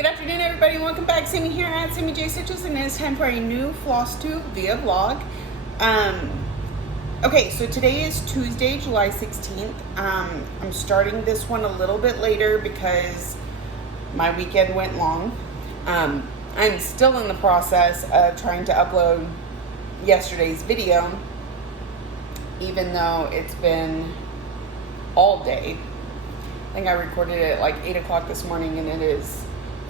Good afternoon, everybody. Welcome back. Sammy here at Sammy J Stitches, and it's time for a new Flosstube via vlog. Okay, so today is Tuesday, July 16th. I'm starting this one a little bit later because my weekend went long. I'm still in the process of trying to upload yesterday's video, even though it's been all day. I think I recorded it at like 8 o'clock this morning, and it is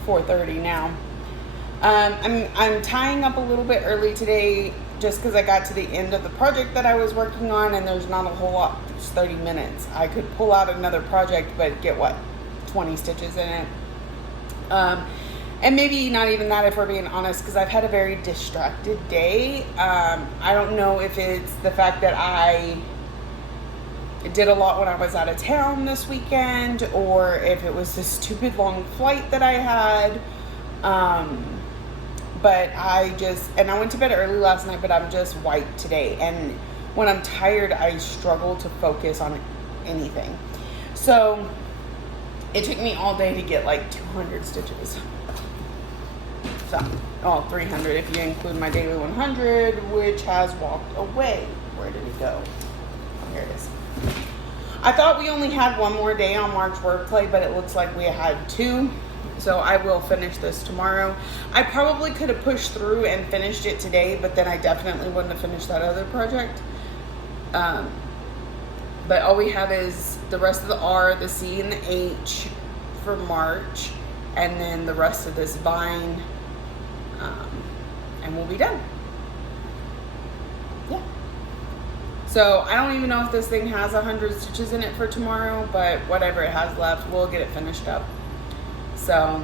4:30 now. I'm tying up a little bit early today just because I got to the end of the project that I was working on, and there's not a whole lot. It's 30 minutes. I could pull out another project, but get what? 20 stitches in it. And maybe not even that, if we're being honest, because I've had a very distracted day. I don't know if it's the fact that I did a lot when I was out of town this weekend, or if it was this stupid long flight that I had. But I went to bed early last night, but I'm just wiped today. And when I'm tired, I struggle to focus on anything. So it took me all day to get like 200 stitches. So, 300 if you include my daily 100, which has walked away. Where did it go? Here it is. I thought we only had one more day on March wordplay, but it looks like we had two. So I will finish this tomorrow. I probably could have pushed through and finished it today, but then I definitely wouldn't have finished that other project. But all we have is the rest of the R, the C, and the H for March, and then the rest of this vine, and we'll be done. Yeah. So I don't even know if this thing has 100 stitches in it for tomorrow, but whatever it has left, we'll get it finished up. So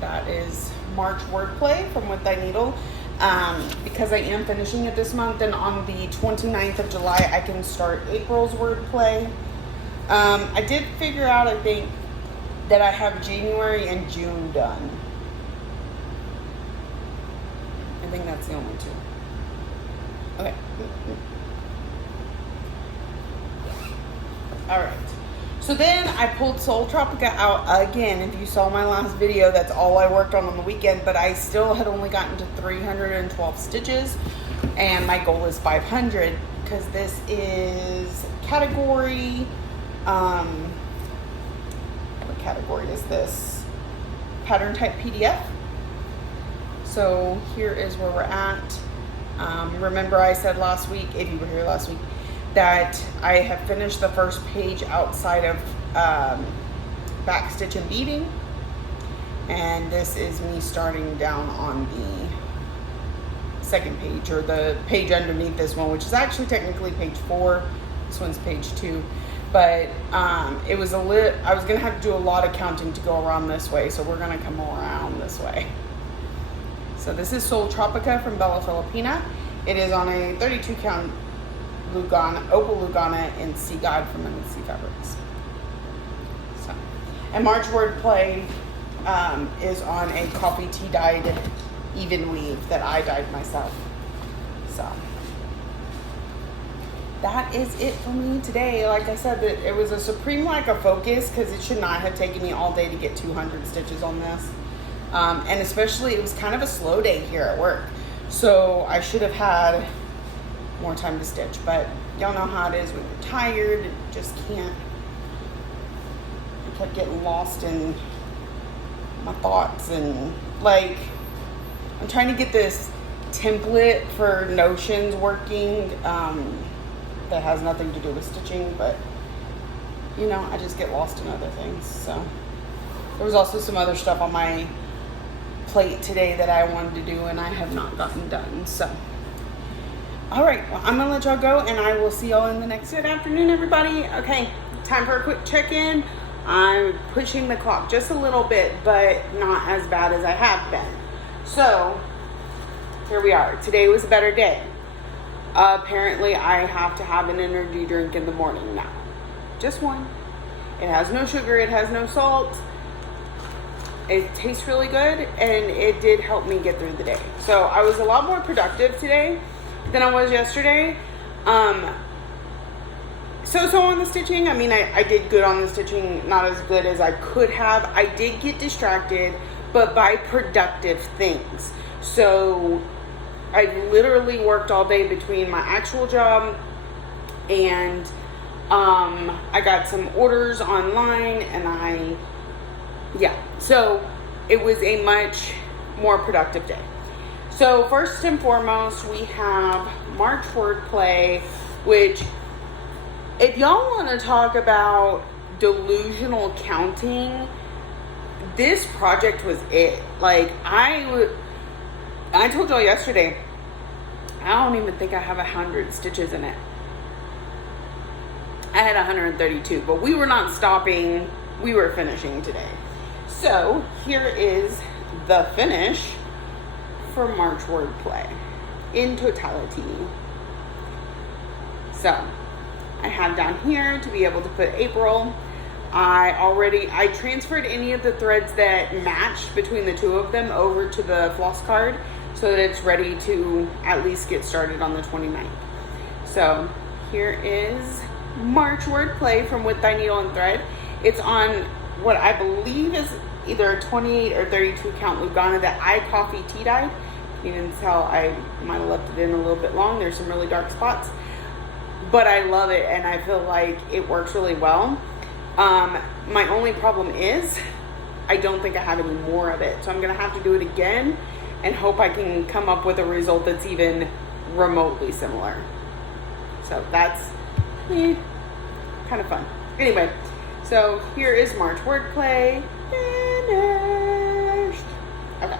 that is March wordplay from With Thy Needle. Because I am finishing it this month, and on the 29th of July, I can start April's wordplay. I did figure out, I think, that I have January and June done. I think that's the only two. Okay. All right. So then I pulled Soul Tropica out again. If you saw my last video, that's all I worked on the weekend, but I still had only gotten to 312 stitches, and my goal is 500 because this is category, what category is this? Pattern type PDF. So here is where we're at. Remember I said last week, if you were here last week, that I have finished the first page outside of backstitch and beading, and this is me starting down on the second page, or the page underneath this one, which is actually technically page 4. This one's page 2, but it was I was gonna have to do a lot of counting to go around this way, so we're gonna come around this way. So this is Soul Tropica from Bella Filipina. It is on a 32 count Lugana, Opal Lugana in Sea God from MNC Fabrics. So, and March wordplay is on a coffee tea dyed even weave that I dyed myself. So that is it for me today. Like I said, that it was a supreme lack of focus because it should not have taken me all day to get 200 stitches on this. And especially it was kind of a slow day here at work. So I should have had more time to stitch, but y'all know how it is when you're tired. You just can't. I kept getting lost in my thoughts, and like I'm trying to get this template for Notions working that has nothing to do with stitching, but you know, I just get lost in other things. So there was also some other stuff on my plate today that I wanted to do, and I have not gotten done. So all right, well, I'm gonna let y'all go, and I will see y'all in the next. Good afternoon, everybody. Okay, time for a quick check-in. I'm pushing the clock just a little bit, but not as bad as I have been. So here we are. Today was a better day. Apparently, I have to have an energy drink in the morning now. Just one. It has no sugar. It has no salt. It tastes really good, and it did help me get through the day. So I was a lot more productive today than I was yesterday. so on the stitching. I mean, I did good on the stitching, not as good as I could have. I did get distracted, but by productive things. So I literally worked all day between my actual job and I got some orders online, and so it was a much more productive day. So first and foremost, we have March wordplay, which, if y'all want to talk about delusional counting, this project was it. Like, I told y'all yesterday, I don't even think I have 100 stitches in it. I had 132, but we were not stopping. We were finishing today. So here is the finish for March wordplay in totality. So I have down here to be able to put April. I transferred any of the threads that matched between the two of them over to the floss card so that it's ready to at least get started on the 29th. So here is March wordplay from With Thy Needle and Thread. It's on what I believe is either a 28 or 32 count Lugana that I coffee tea dyed. You can tell I might have left it in a little bit long. There's some really dark spots, but I love it and I feel like it works really well. My only problem is I don't think I have any more of it, so I'm gonna have to do it again and hope I can come up with a result that's even remotely similar. So that's kind of fun. Anyway, so here is March wordplay finished. Okay.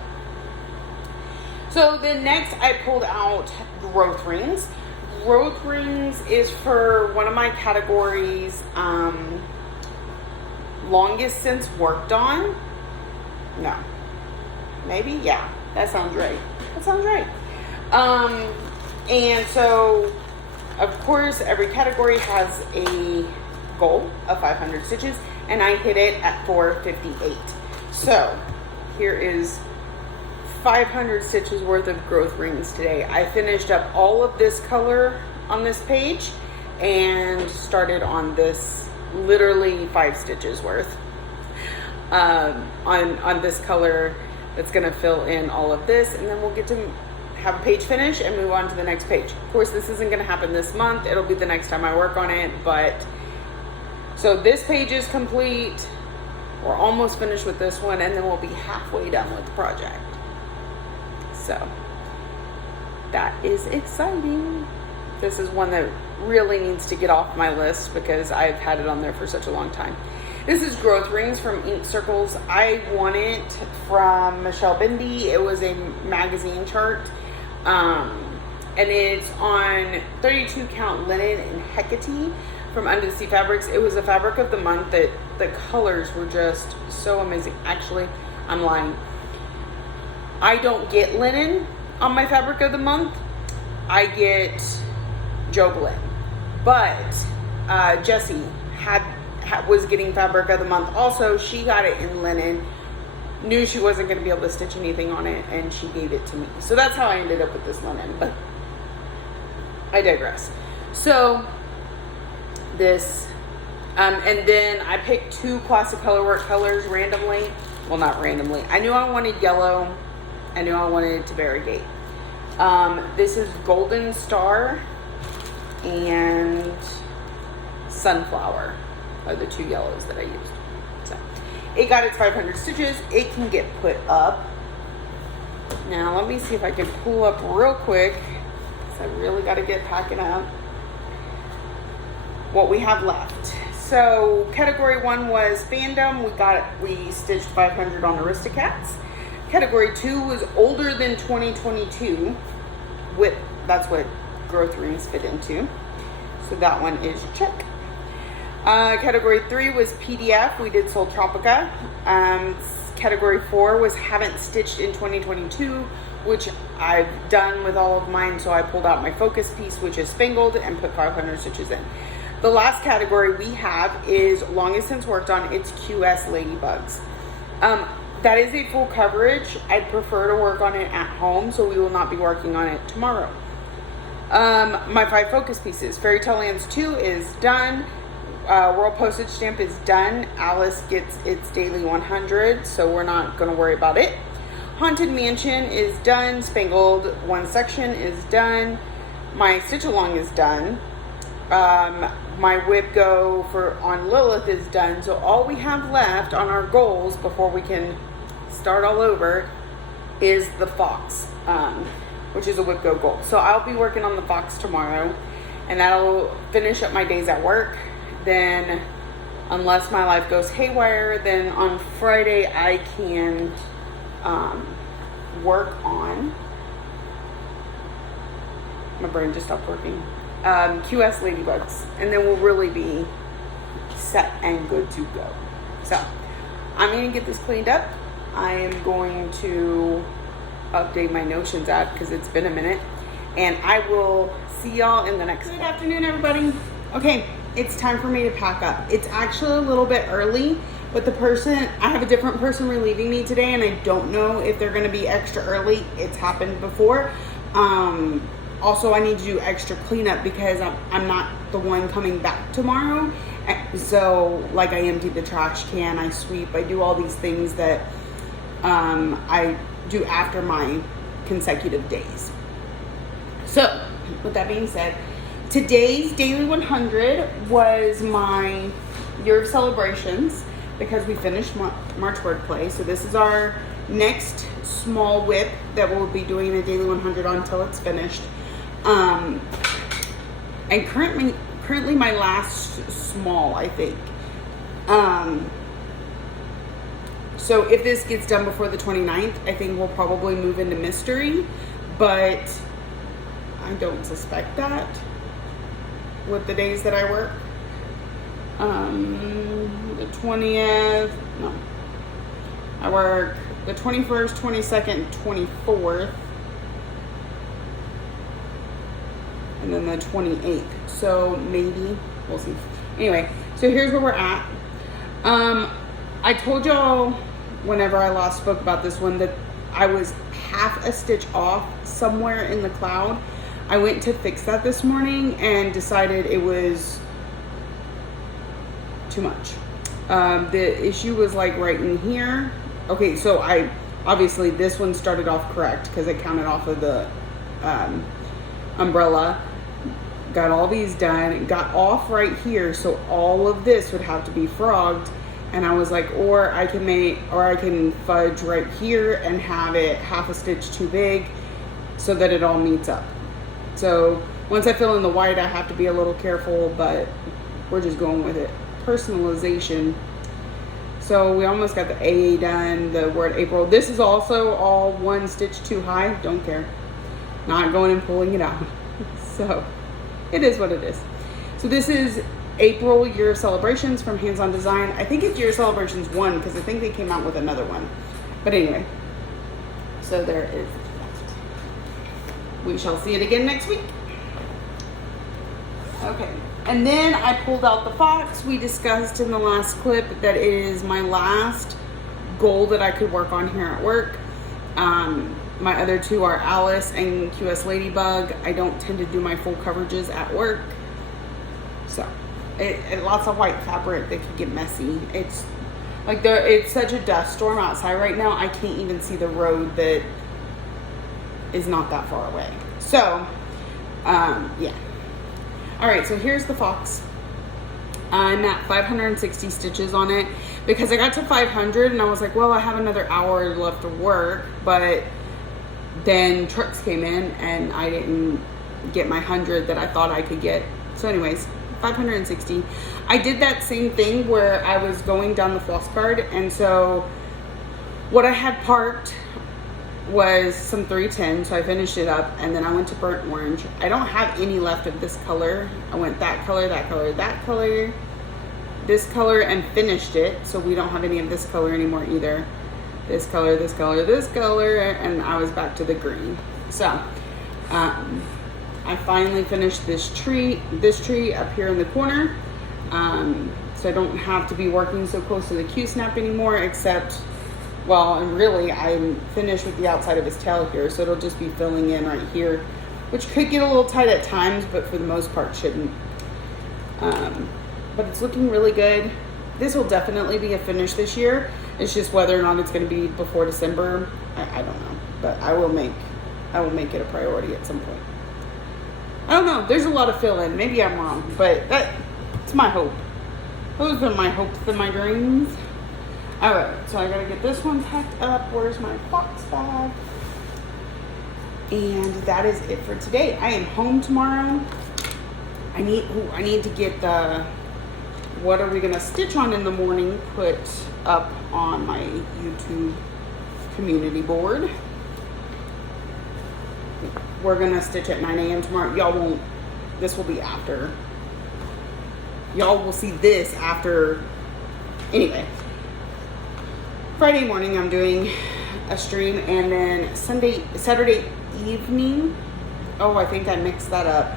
So then next I pulled out growth rings. Growth rings is for one of my categories, longest since worked on. No. Maybe? Yeah. That sounds right. And so, of course, every category has a goal of 500 stitches, and I hit it at 458. So, here is 500 stitches worth of growth rings today. I finished up all of this color on this page and started on this, literally 5 stitches worth on this color that's going to fill in all of this, and then we'll get to have a page finish and move on to the next page. Of course, this isn't going to happen this month. It'll be the next time I work on it, but so this page is complete. We're almost finished with this one, and then we'll be halfway done with the project. So that is exciting. This is one that really needs to get off my list because I've had it on there for such a long time. This is growth rings from Ink Circles. I won it from Michelle Bendy. It was a magazine chart. And it's on 32 count linen and Hecate from Under the Sea Fabrics. It was a fabric of the month that the colors were just so amazing. Actually, I'm lying. I don't get linen on my fabric of the month. I get Jobelet. But Jessie was getting fabric of the month also. She got it in linen, knew she wasn't going to be able to stitch anything on it, and she gave it to me. So that's how I ended up with this linen, but I digress. So this and then I picked 2 classic colorwork colors randomly. Well, not randomly. I knew I wanted yellow. I knew I wanted to variegate. This is Golden Star and Sunflower are the 2 yellows that I used. So it got its 500 stitches. It can get put up. Now let me see if I can pull up real quick, because I really got to get packing up what we have left. So category 1 was fandom. We stitched 500 on Aristocats. Category 2 was older than 2022. That's what growth rings fit into. So that one is check. Category 3 was PDF. We did Sol Tropica. Category 4 was haven't stitched in 2022, which I've done with all of mine. So I pulled out my focus piece, which is Spangled, and put 500 stitches in. The last category we have is longest since worked on. It's QS Ladybugs. That is a full coverage. I'd prefer to work on it at home, so we will not be working on it tomorrow. My 5 focus pieces. Fairy Tale Lands 2 is done. World Postage Stamp is done. Alice gets its daily 100, so we're not going to worry about it. Haunted Mansion is done. Spangled 1 section is done. My Stitch Along is done. My Whip Go on Lilith is done. So all we have left on our goals before we can start all over is the Fox, which is a Whip Go goal. So I'll be working on the Fox tomorrow, and that'll finish up my days at work. Then, unless my life goes haywire, then on Friday I can work on, my brain just stopped working, QS Ladybugs, and then we'll really be set and good to go. So I'm going to get this cleaned up. I am going to update my Notions app because it's been a minute, and I will see y'all in the next one. Good afternoon, everybody. Okay, it's time for me to pack up. It's actually a little bit early, but I have a different person relieving me today, and I don't know if they're going to be extra early. It's happened before. Also, I need to do extra cleanup because I'm not the one coming back tomorrow. So, like, I empty the trash can, I sweep, I do all these things that I do after my consecutive days. So, with that being said, today's daily 100 was my year of celebrations because we finished March Wordplay. So this is our next small whip that we'll be doing a daily 100 on until it's finished. And currently my last small, I think. So if this gets done before the 29th, I think we'll probably move into mystery, but I don't suspect that with the days that I work. The 20th, no. I work the 21st, 22nd, 24th, and then the 28th. So maybe, we'll see. Anyway, so here's where we're at. I told y'all whenever I last spoke about this one that I was half a stitch off somewhere in the cloud. I went to fix that this morning and decided it was too much. The issue was like right in here. Okay, so obviously this one started off correct because it counted off of the umbrella. Got all these done, got off right here, so all of this would have to be frogged. And I was like, or I can fudge right here and have it half a stitch too big so that it all meets up. So once I fill in the white, I have to be a little careful, but we're just going with it. Personalization. So we almost got the AA done, the word April. This is also all 1 stitch too high. Don't care. Not going and pulling it out. So it is what it is. So this is April Year of Celebrations from Hands On Design. I think it's Year of Celebrations 1 because I think they came out with another one. But anyway, so there is. We shall see it again next week. Okay, and then I pulled out the Fox. We discussed in the last clip that it is my last goal that I could work on here at work. My other two are Alice and QS Ladybug. I don't tend to do my full coverages at work. So, lots of white fabric that could get messy. It's like it's such a dust storm outside right now. I can't even see the road that is not that far away. So, yeah. All right, so here's the Fox. I'm at 560 stitches on it because I got to 500 and I was like, well, I have another hour left to work, but then trucks came in and I didn't get my 100 that I thought I could get. So anyways, 560. I did that same thing where I was going down the floss guard, and so what I had parked was some 310, so I finished it up, and then I went to burnt orange. I don't have any left of this color. I went that color, that color, that color, this color, and finished it, so we don't have any of this color anymore either. This color, this color, this color, and I was back to the green. So I finally finished this tree up here in the corner, so I don't have to be working so close to the Q-snap anymore, except, well, and really I'm finished with the outside of his tail here, so it'll just be filling in right here which could get a little tight at times, but for the most part shouldn't. But it's looking really good. This will definitely be a finish this year. It's just whether or not it's going to be before December, I don't know. But I will make it a priority at some point. I don't know. There's a lot of fill-in. Maybe I'm wrong, but that's my hope. Those are my hopes and my dreams. All right, so I gotta get this one packed up. Where's my box bag? And that is it for today. I am home tomorrow. I need to get the what are we gonna stitch on in the morning put up on my YouTube community board. We're gonna stitch at 9 a.m. tomorrow. Y'all won't, this will be after. Y'all will see this after, anyway. Friday morning I'm doing a stream, and then Saturday evening, I think I mixed that up.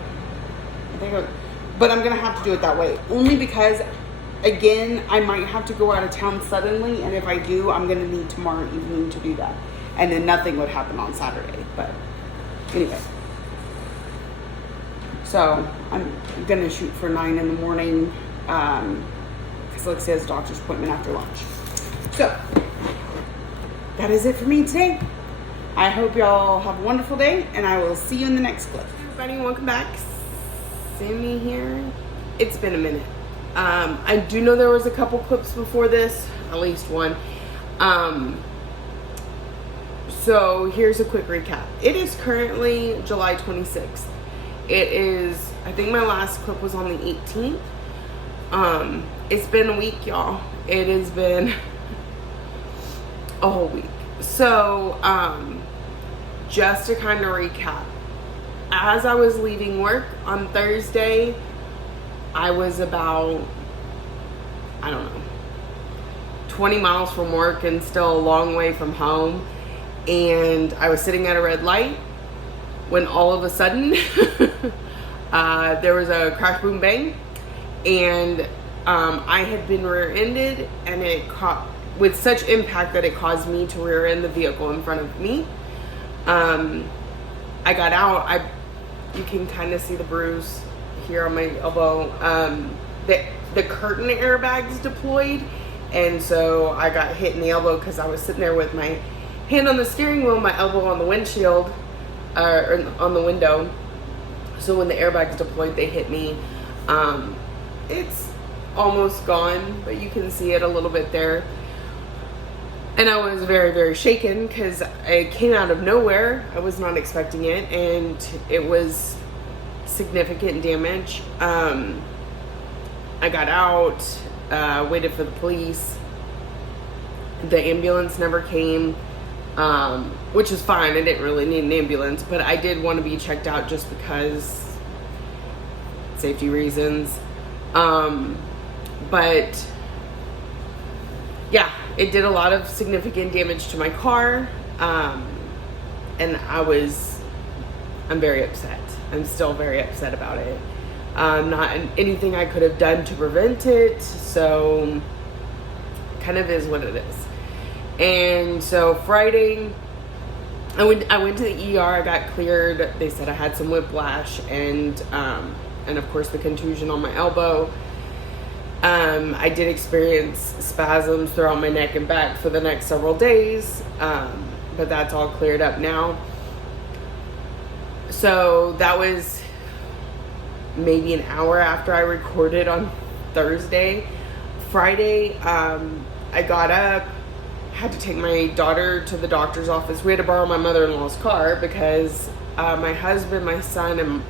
But I'm gonna have to do it that way. Only because, again, I might have to go out of town suddenly, and if I do, I'm gonna need tomorrow evening to do that. And then nothing would happen on Saturday, but anyway. So I'm gonna shoot for 9 in the morning, because Lexi has a doctor's appointment after lunch. So that is it for me today. I hope y'all have a wonderful day, and I will see you in the next clip. Hey everybody, welcome back. Sammy here. It's been a minute. I do know there was a couple clips before this, at least one. So here's a quick recap. It is currently July 26th. It is, I think my last clip was on the 18th. It's been a week, y'all. It has been a whole week. So, just to kind of recap, as I was leaving work on Thursday, I was about, 20 miles from work and still a long way from home. And I was sitting at a red light when all of a sudden there was a crash, boom, bang. And I had been rear-ended, and it caught with such impact that it caused me to rear-end the vehicle in front of me. I got out. You can kind of see the bruise here on my elbow. The curtain airbags deployed, and so I got hit in the elbow because I was sitting there with my hand on the steering wheel, my elbow on the windshield, or on the window. So when the airbags deployed, they hit me. It's almost gone, but you can see it a little bit there. And I was very, very shaken because it came out of nowhere. I was not expecting it, and it was significant damage. I got out, waited for the police. The ambulance never came, which is fine. I didn't really need an ambulance, but I did want to be checked out just because safety reasons. But yeah, it did a lot of significant damage to my car. And I'm very upset. I'm still very upset about it. Not anything I could have done to prevent it. So kind of is what it is. And so Friday, I went to the ER. I got cleared. They said I had some whiplash and of course the contusion on my elbow. I did experience spasms throughout my neck and back for the next several days, but that's all cleared up now. So that was maybe an hour after I recorded on Thursday. Friday, I got up, had to take my daughter to the doctor's office. We had to borrow my mother-in-law's car because my husband, my son, and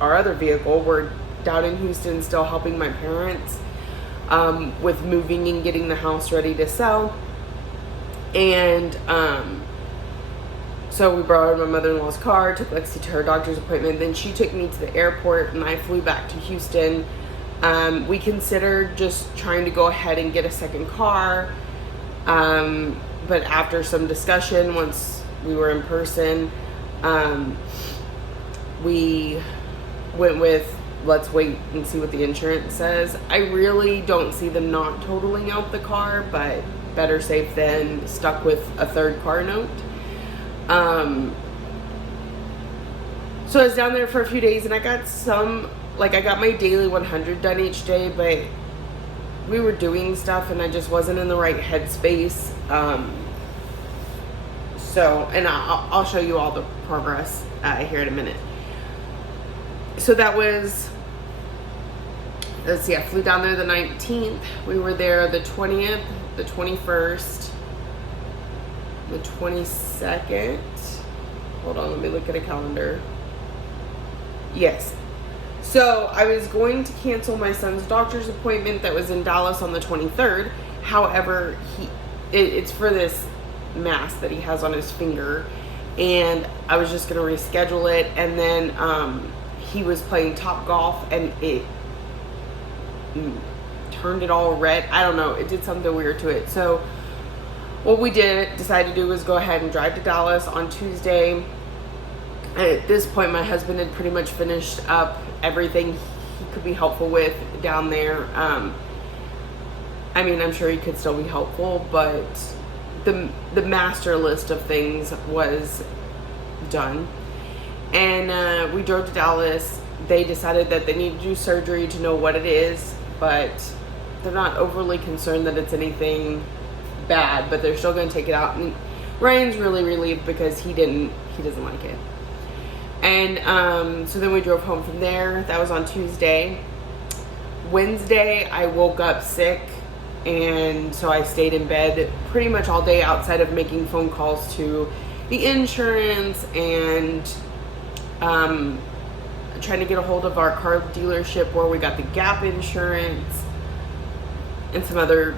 our other vehicle were down in Houston still helping my parents with moving and getting the house ready to sell. And so we borrowed my mother-in-law's car, took Lexi to her doctor's appointment. Then she took me to the airport, and I flew back to Houston. We considered just trying to go ahead and get a second car. But after some discussion, once we were in person, we went with, let's wait and see what the insurance says. I really don't see them not totaling out the car, but better safe than stuck with a third car note. So I was down there for a few days, and I got I got my daily 100 done each day, but we were doing stuff and I just wasn't in the right headspace. And I'll show you all the progress here in a minute. So that was, let's see, I flew down there the 19th. We were there the 20th, the 21st, the 22nd. Hold on, let me look at a calendar. Yes. So I was going to cancel my son's doctor's appointment that was in Dallas on the 23rd. However, it's for this mass that he has on his finger, and I was just going to reschedule it. And then he was playing Top Golf, and it turned it all red. I don't know. It did something weird to it. So what we decided to do was go ahead and drive to Dallas on Tuesday. At this point, my husband had pretty much finished up everything he could be helpful with down there. I mean, I'm sure he could still be helpful, but the master list of things was done. And we drove to Dallas. They decided that they need to do surgery to know what it is, but they're not overly concerned that it's anything bad, but they're still going to take it out. And Ryan's really relieved because he doesn't like it. And so then we drove home from there. That was on Tuesday. Wednesday, I woke up sick, and so I stayed in bed pretty much all day outside of making phone calls to the insurance and trying to get a hold of our car dealership where we got the Gap insurance and some other,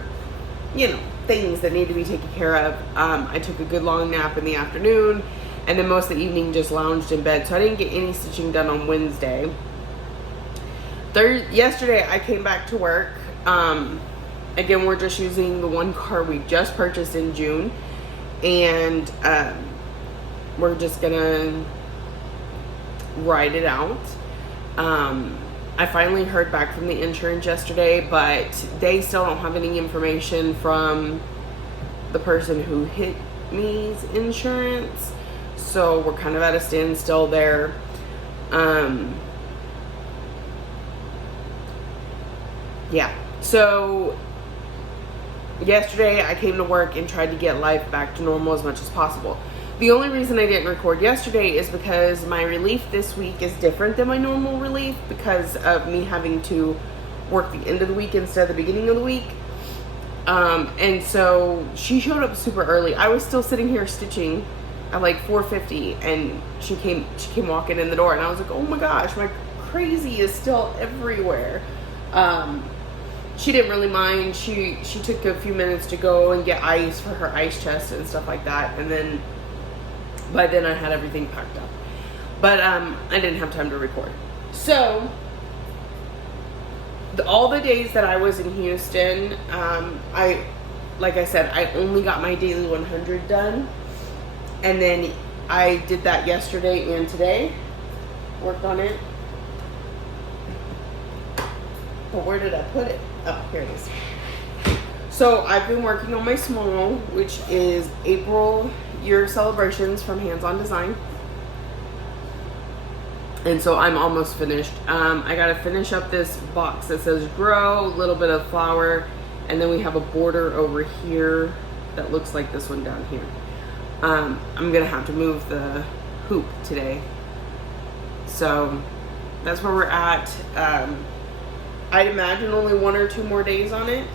things that need to be taken care of. I took a good long nap in the afternoon, and then most of the evening just lounged in bed. So I didn't get any stitching done on Wednesday. Yesterday I came back to work. Again, we're just using the one car we just purchased in June, and we're just gonna ride it out. I finally heard back from the insurance yesterday, but they still don't have any information from the person who hit me's insurance. So we're kind of at a standstill there. Yeah. So yesterday I came to work and tried to get life back to normal as much as possible. The only reason I didn't record yesterday is because my relief this week is different than my normal relief because of me having to work the end of the week instead of the beginning of the week. And so she showed up super early. I was still sitting here stitching at like 4:50, and she came walking in the door, and I was like, oh my gosh, my crazy is still everywhere. She didn't really mind. She took a few minutes to go and get ice for her ice chest and stuff like that, and then by then I had everything packed up. But I didn't have time to record. So all the days that I was in Houston, like I said, I only got my daily 100 done. And then I did that yesterday and today. Worked on it. But where did I put it? Oh, here it is. So I've been working on my small, which is April Year Celebrations from Hands On Design. And so I'm almost finished. I gotta finish up this box that says grow, a little bit of flower, and then we have a border over here that looks like this one down here. I'm gonna have to move the hoop today. So that's where we're at. I'd imagine only 1 or 2 more days on it.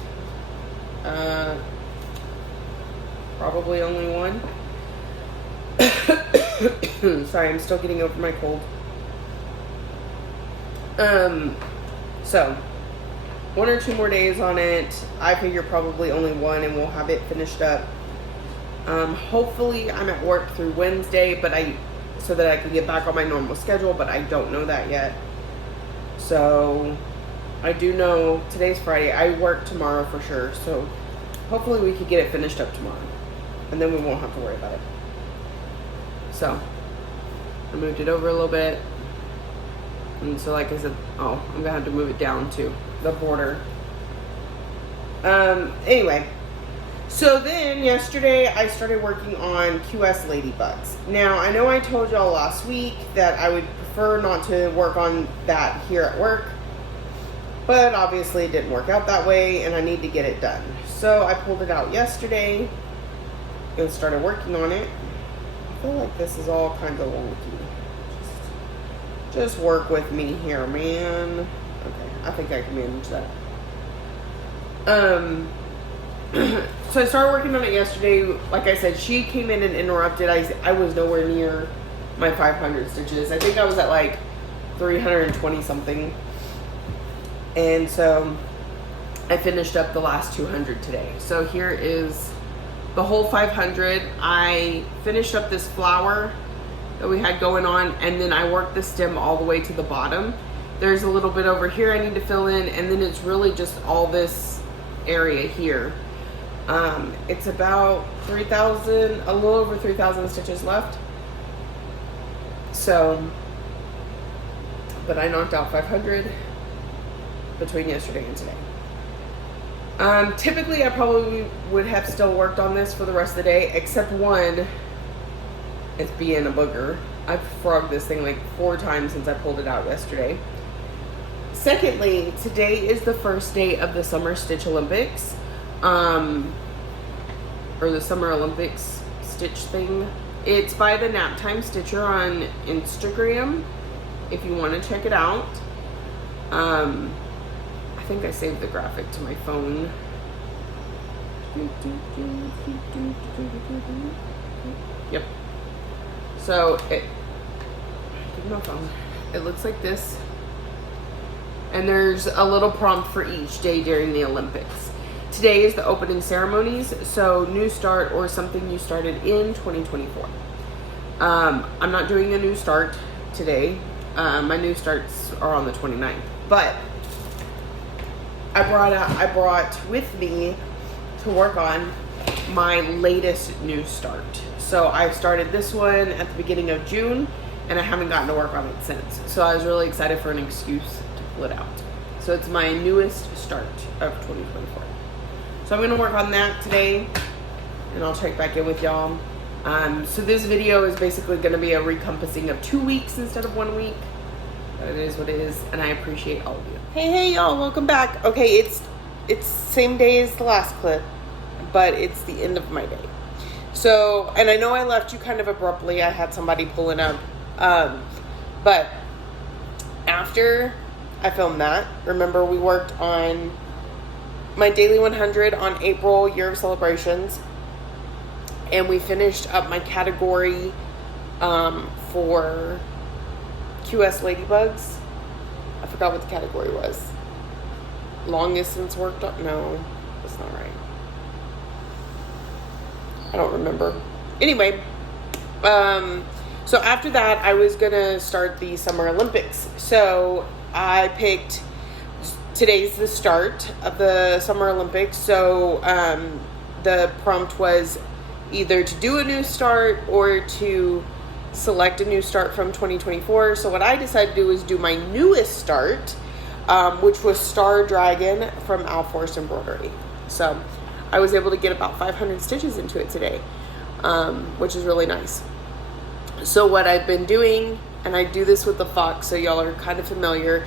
Probably only 1. Sorry, I'm still getting over my cold. So 1 or 2 more days on it. I figure probably only 1, and we'll have it finished up. Hopefully I'm at work through Wednesday, so that I can get back on my normal schedule, but I don't know that yet. So I do know today's Friday. I work tomorrow for sure, so hopefully we could get it finished up tomorrow, and then we won't have to worry about it. So I moved it over a little bit, and so like I said, I'm gonna have to move it down to the border. Anyway, So then yesterday I started working on QS Ladybugs. Now I know I told y'all last week that I would prefer not to work on that here at work, but obviously it didn't work out that way and I need to get it done. So I pulled it out yesterday and started working on it. I feel like this is all kind of wonky. Just work with me here, man. Okay, I think I can manage that. So I started working on it yesterday. Like I said, she came in and interrupted. I was nowhere near my 500 stitches. I think I was at like 320 something. And so I finished up the last 200 today. So here is the whole 500. I finished up this flower that we had going on, and then I worked the stem all the way to the bottom. There's a little bit over here I need to fill in, and then it's really just all this area here. It's about 3,000, a little over 3,000 stitches left. So, but I knocked out 500 between yesterday and today. Typically I probably would have still worked on this for the rest of the day, except one, it's being a booger. I've frogged this thing like 4 times since I pulled it out yesterday. Secondly, today is the first day of the Summer Stitch Olympics. Or the Summer Olympics stitch thing. It's by the Naptime Stitcher on Instagram, if you want to check it out. I think I saved the graphic to my phone. Yep. So it looks like this. And there's a little prompt for each day during the Olympics. Today is the opening ceremonies, so new start or something you started in 2024. I'm not doing a new start today. My new starts are on the 29th. But I brought with me to work on my latest new start. So I started this one at the beginning of June, and I haven't gotten to work on it since. So I was really excited for an excuse to pull it out. So it's my newest start of 2024. So I'm gonna work on that today, and I'll check back in with y'all. So this video is basically gonna be a recompassing of 2 weeks instead of 1 week. But it is what it is, and I appreciate all of you. Hey y'all, welcome back. Okay, it's same day as the last clip, but it's the end of my day. So, and I know I left you kind of abruptly. I had somebody pulling up, but after I filmed that, remember we worked on my daily 100 on April, year of celebrations, and we finished up my category for QS Ladybugs. I forgot what the category was. Long distance worked on? No, that's not right. I don't remember. Anyway, so after that, I was gonna start the Summer Olympics. So I picked, today's the start of the Summer Olympics. So the prompt was either to do a new start or to select a new start from 2024. So what I decided to do was do my newest start, which was Star Dragon from Flosstube Embroidery. So I was able to get about 500 stitches into it today, which is really nice. So what I've been doing, and I do this with the fox, so y'all are kind of familiar,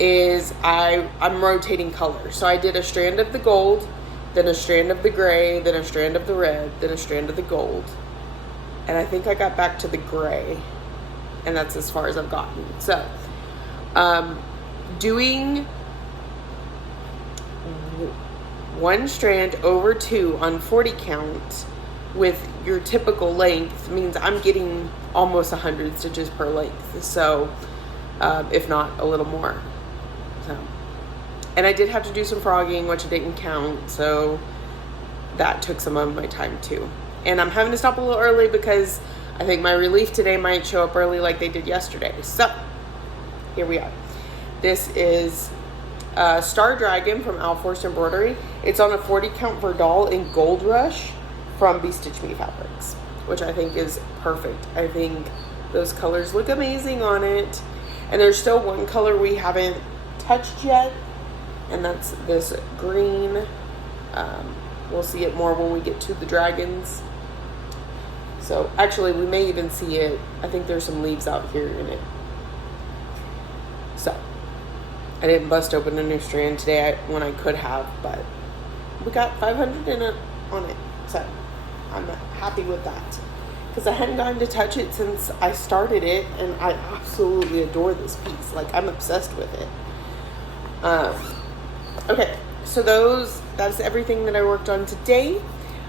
is I'm rotating colors. So I did a strand of the gold, then a strand of the gray, then a strand of the red, then a strand of the gold. And I think I got back to the gray, and that's as far as I've gotten. So doing one strand over 2 on 40 count with your typical length means I'm getting almost 100 stitches per length. So if not a little more. So, and I did have to do some frogging, which I didn't count, so that took some of my time too. And I'm having to stop a little early because I think my relief today might show up early like they did yesterday. So here we are. This is Star Dragon from Flosstube Embroidery. It's on a 40 count Verdal in Gold Rush from Be Stitch Me Fabrics, which I think is perfect. I think those colors look amazing on it. And there's still one color we haven't touched yet, and that's this green We'll see it more when we get to the dragons. So actually, we may even see it. I think there's some leaves out here in it. So I didn't bust open a new strand today when I could have, but we got 500 in it on it. So I'm happy with that, because I hadn't gotten to touch it since I started it, and I absolutely adore this piece. Like, I'm obsessed with it. Okay, so that's everything that I worked on today.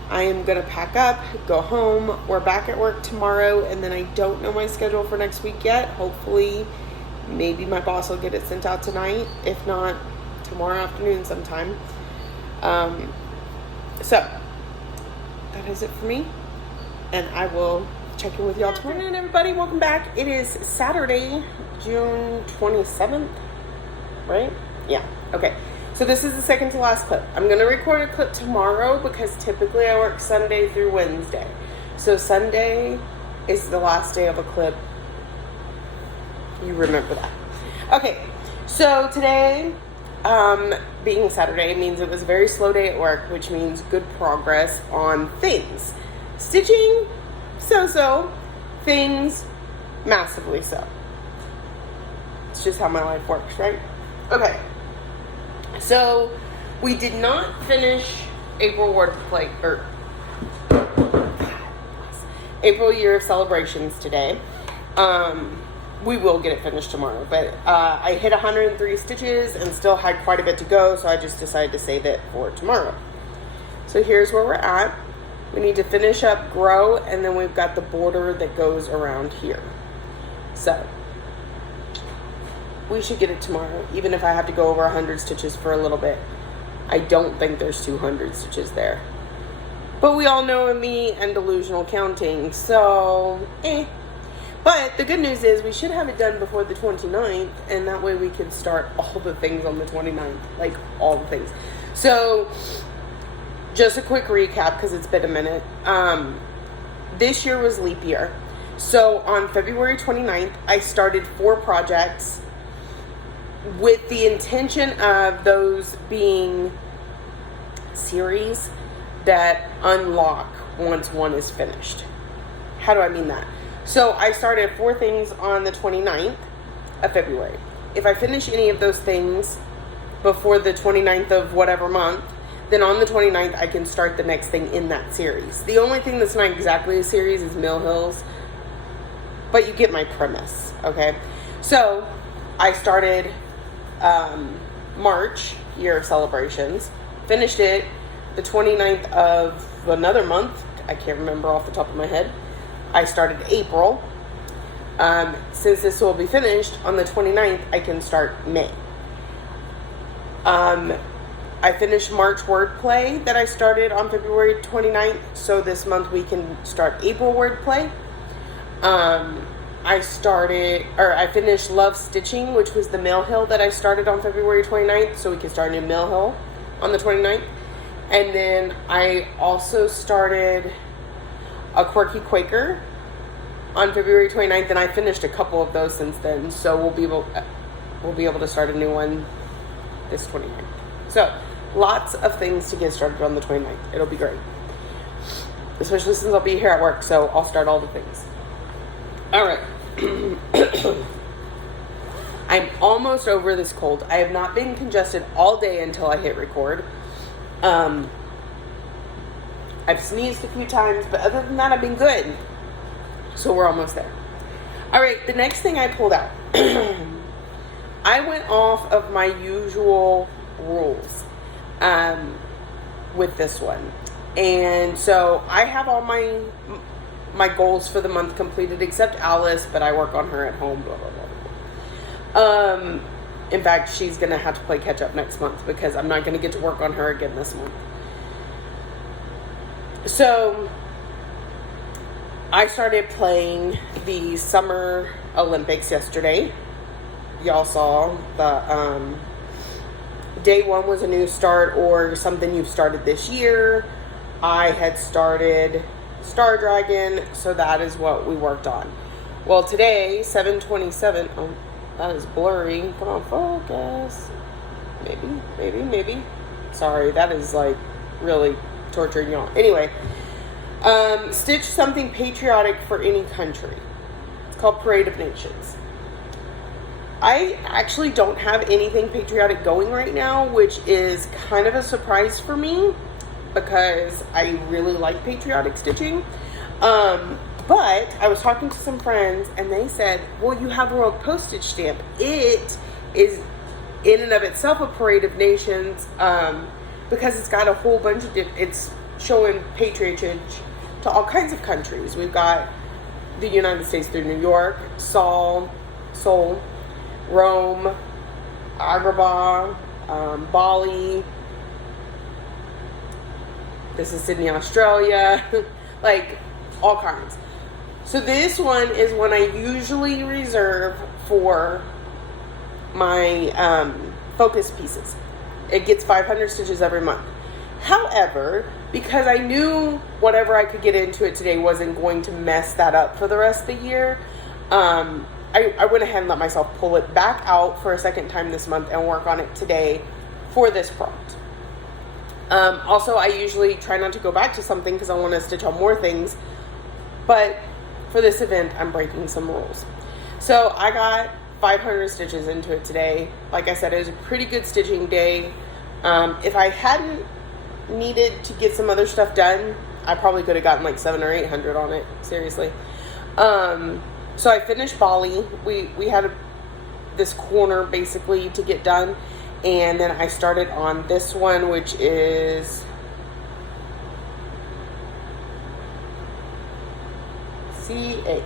I am going to pack up, go home. We're back at work tomorrow, and then I don't know my schedule for next week yet. Hopefully, maybe my boss will get it sent out tonight. If not, tomorrow afternoon sometime. So, that is it for me. And I will check in with y'all tomorrow. Good afternoon, everybody. Welcome back. It is Saturday, June 27th, right? Yeah. Okay. So this is the second to last clip. I'm going to record a clip tomorrow because typically I work Sunday through Wednesday. So Sunday is the last day of a clip. You remember that. Okay. So today, being Saturday, means it was a very slow day at work, which means good progress on things. Stitching, so-so. Things, massively so. It's just how my life works, right? Okay. So, we did not finish April wordplay, or April Year of Celebrations today. We will get it finished tomorrow, but I hit 103 stitches and still had quite a bit to go, so I just decided to save it for tomorrow. So here's where we're at. We need to finish up grow, and then we've got the border that goes around here. So we should get it tomorrow, even if I have to go over 100 stitches for a little bit. I don't think there's 200 stitches there. But we all know me and delusional counting, so But the good news is we should have it done before the 29th, and that way we can start all the things on the 29th. Like, all the things. So, just a quick recap, because it's been a minute. This year was leap year. So, on February 29th, I started 4 projects with the intention of those being series that unlock once one is finished. How do I mean that? So I started 4 things on the 29th of February. If I finish any of those things before the 29th of whatever month, then on the 29th I can start the next thing in that series. The only thing that's not exactly a series is Mill Hills, but you get my premise, okay? So I started March, Year of Celebrations, finished it the 29th of another month. I can't remember off the top of my head. I started April. Since this will be finished on the 29th, I can start May. I finished March wordplay that I started on February 29th, so this month we can start April wordplay. I finished Love Stitching, which was the Mill Hill that I started on February 29th, so we can start a new Mill Hill on the 29th. And then I also started a Quirky Quaker on February 29th, and I finished a couple of those since then, so we'll be able to start a new one this 29th. So, lots of things to get started on the 29th. It'll be great. Especially since I'll be here at work, so I'll start all the things. Alright. I'm almost over this cold. I have not been congested all day until I hit record. I've sneezed a few times, but other than that, I've been good. So we're almost there. Alright, the next thing I pulled out. I went off of my usual rules with this one. And so I have all my goals for the month completed, except Alice, but I work on her at home, blah, blah, blah, blah. In fact, she's going to have to play catch up next month because I'm not going to get to work on her again this month. So, I started playing the Summer Olympics yesterday. Y'all saw the, day 1 was a new start or something you've started this year. I had started Star Dragon, so that is what we worked on. Well, today, 7/27, oh, that is blurry. Come on, focus. Maybe. Sorry, that is like really torturing y'all. Anyway, stitch something patriotic for any country. It's called Parade of Nations. I actually don't have anything patriotic going right now, which is kind of a surprise for me because I really like patriotic stitching. But I was talking to some friends and they said, well, you have World Postage Stamp. It is in and of itself a Parade of Nations because it's got a whole bunch of it's showing patronage to all kinds of countries. We've got the United States through New York, Seoul, Rome, Agrabah, Bali. This is Sydney, Australia. Like, all kinds. So this one is one I usually reserve for my focus pieces. It gets 500 stitches every month. However, because I knew whatever I could get into it today wasn't going to mess that up for the rest of the year, I went ahead and let myself pull it back out for a second time this month and work on it today for this prompt. Also, I usually try not to go back to something because I want to stitch on more things, but for this event, I'm breaking some rules. So I got 500 stitches into it today. Like I said, it was a pretty good stitching day. If I hadn't needed to get some other stuff done, I probably could have gotten like 700 or 800 on it, seriously. So I finished Bali. We had this corner basically to get done. And then I started on this one, which is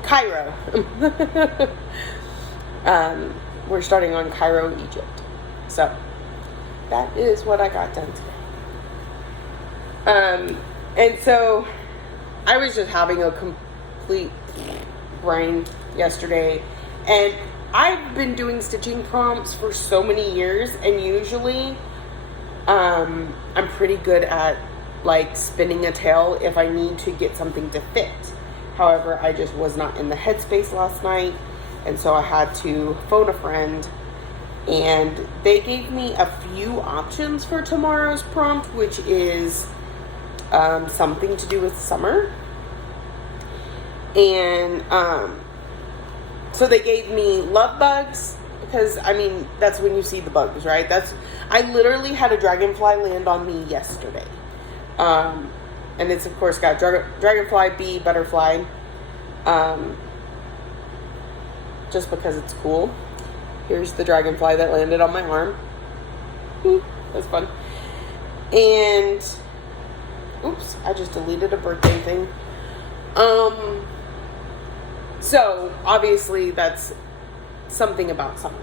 Cairo. We're starting on Cairo, Egypt. So that is what I got done today. And so I was just having a complete brain yesterday, and I've been doing stitching prompts for so many years, and usually I'm pretty good at like spinning a tail if I need to get something to fit. However, I just was not in the headspace last night, and so I had to phone a friend, and they gave me a few options for tomorrow's prompt, which is something to do with summer. And so they gave me love bugs, because I mean that's when you see the bugs, right? I literally had a dragonfly land on me yesterday, and it's of course got dragonfly, bee, butterfly, just because it's cool. Here's the dragonfly that landed on my arm. That's fun. And oops, I just deleted a birthday thing. So obviously that's something about summer.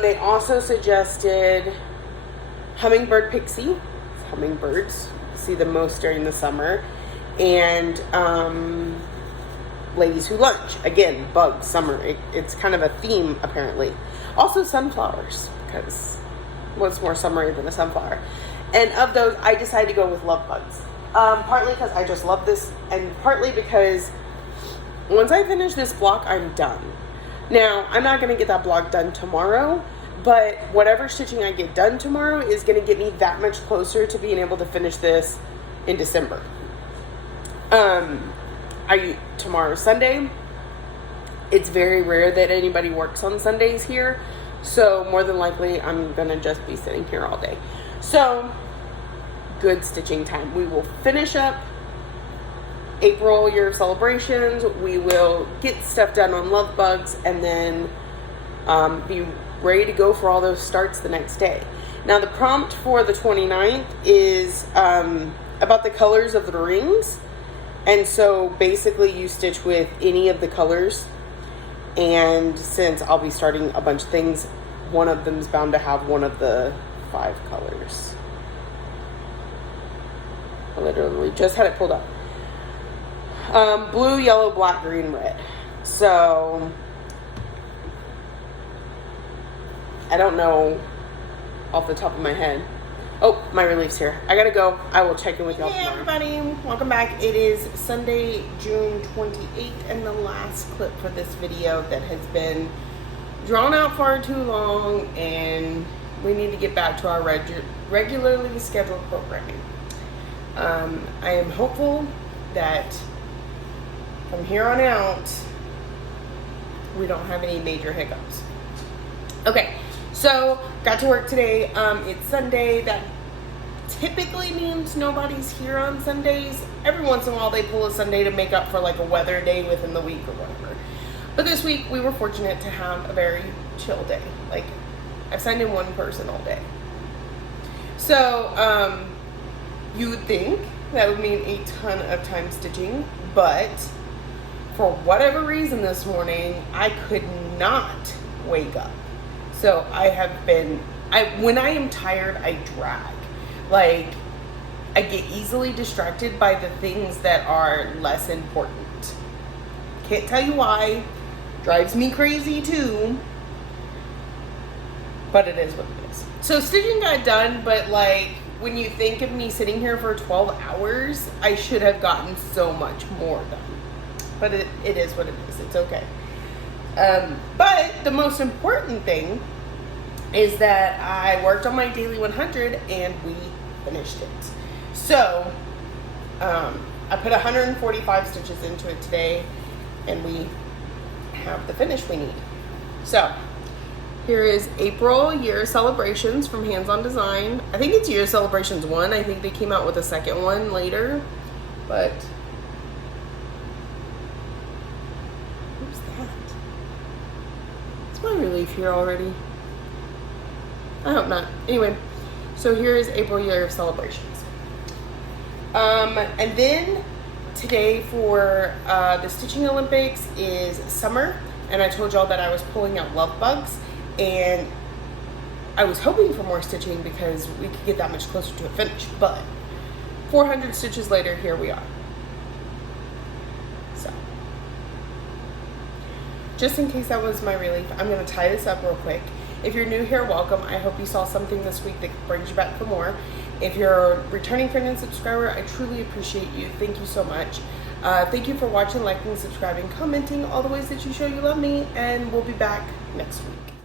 They also suggested hummingbird pixie. Hummingbirds see the most during the summer. And ladies who lunch. Again, bugs, summer. It's kind of a theme apparently. Also sunflowers, because what's more summery than a sunflower? And of those, I decided to go with love bugs. Partly because I just love this, and partly because once I finish this block, I'm done. Now, I'm not going to get that block done tomorrow, but whatever stitching I get done tomorrow is going to get me that much closer to being able to finish this in December. Tomorrow's Sunday. It's very rare that anybody works on Sundays here, so more than likely I'm going to just be sitting here all day. So, good stitching time. We will finish up April year of celebrations. We will get stuff done on love bugs, and then be ready to go for all those starts the next day. Now the prompt for the 29th is about the colors of the rings, and so basically you stitch with any of the colors, and since I'll be starting a bunch of things, one of them's bound to have one of the 5 colors. I literally just had it pulled up. Blue, yellow, black, green, red. So I don't know off the top of my head. Oh, my relief's here. I gotta go. I will check in with y'all tomorrow. Hey everybody, welcome back. It is Sunday, June 28th, and the last clip for this video that has been drawn out far too long, and we need to get back to our regularly scheduled programming. I am hopeful that from here on out, we don't have any major hiccups. Okay, so got to work today. It's Sunday. That typically means nobody's here on Sundays. Every once in a while they pull a Sunday to make up for like a weather day within the week or whatever. But this week we were fortunate to have a very chill day. Like, I've signed in one person all day. So, you would think that would mean a ton of time stitching, but for whatever reason this morning, I could not wake up. So when I am tired, I drag. Like, I get easily distracted by the things that are less important. Can't tell you why. Drives me crazy too. But it is what it is. So stitching got done, but like, when you think of me sitting here for 12 hours, I should have gotten so much more done. But it is what it is. It's okay. But the most important thing is that I worked on my daily 100 and we finished it. So I put 145 stitches into it today and we have the finish we need. So here is April Year Celebrations from Hands On Design. I think it's Year Celebrations 1. I think they came out with a second one later, but who's that? Is my relief here already? I hope not. Anyway, so here is April Year of Celebrations. And then today for the Stitching Olympics is summer, and I told y'all that I was pulling out love bugs, and I was hoping for more stitching because we could get that much closer to a finish, but 400 stitches later, here we are. So, just in case that was my relief, I'm going to tie this up real quick. If you're new here, welcome. I hope you saw something this week that brings you back for more. If you're a returning friend and subscriber, I truly appreciate you. Thank you so much. Thank you for watching, liking, subscribing, commenting, all the ways that you show you love me, and we'll be back next week.